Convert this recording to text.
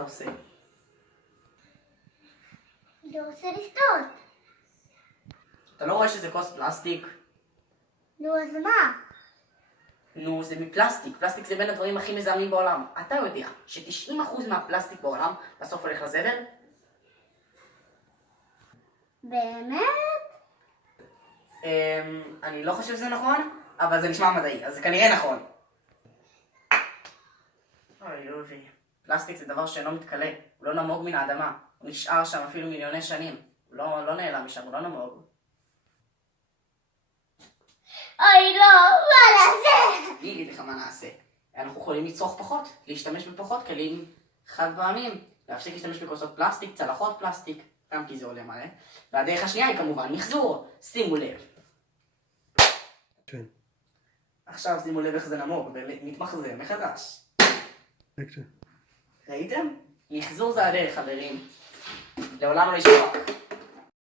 אתה עושה? לא רוצה לסטות. אתה לא רואה שזה כוס פלסטיק? נו, אז מה? נו, זה מפלסטיק. פלסטיק זה בין הדברים הכי מזהמים בעולם. אתה יודע ש90% מהפלסטיק בעולם בסוף הולך לזבל? באמת? אני לא חושב שזה נכון, אבל זה נשמע מדעי, אז זה כנראה נכון. אוי יובי, פלסטיק זה דבר שאינו מתכלה, הוא לא נמוג מן האדמה, הוא נשאר שם אפילו מיליוני שנים, הוא לא נעלם משם, הוא לא נמוג. אוי לא, מה נעשה? אני אגיד לך מה נעשה. אנחנו יכולים לצרוך פחות, להשתמש בפחות כלים חד פעמים, להפסיק להשתמש בכוסות פלסטיק, צלחות פלסטיק, גם כי זה עולה מלא. והדרך השנייה היא כמובן מחזור, שימו לב. כן. עכשיו שימו לב איך זה נמוג ומתמחזר מחדש. ראיתם? מחזור זה הדרך, חברים. לעולם לא לשכוח.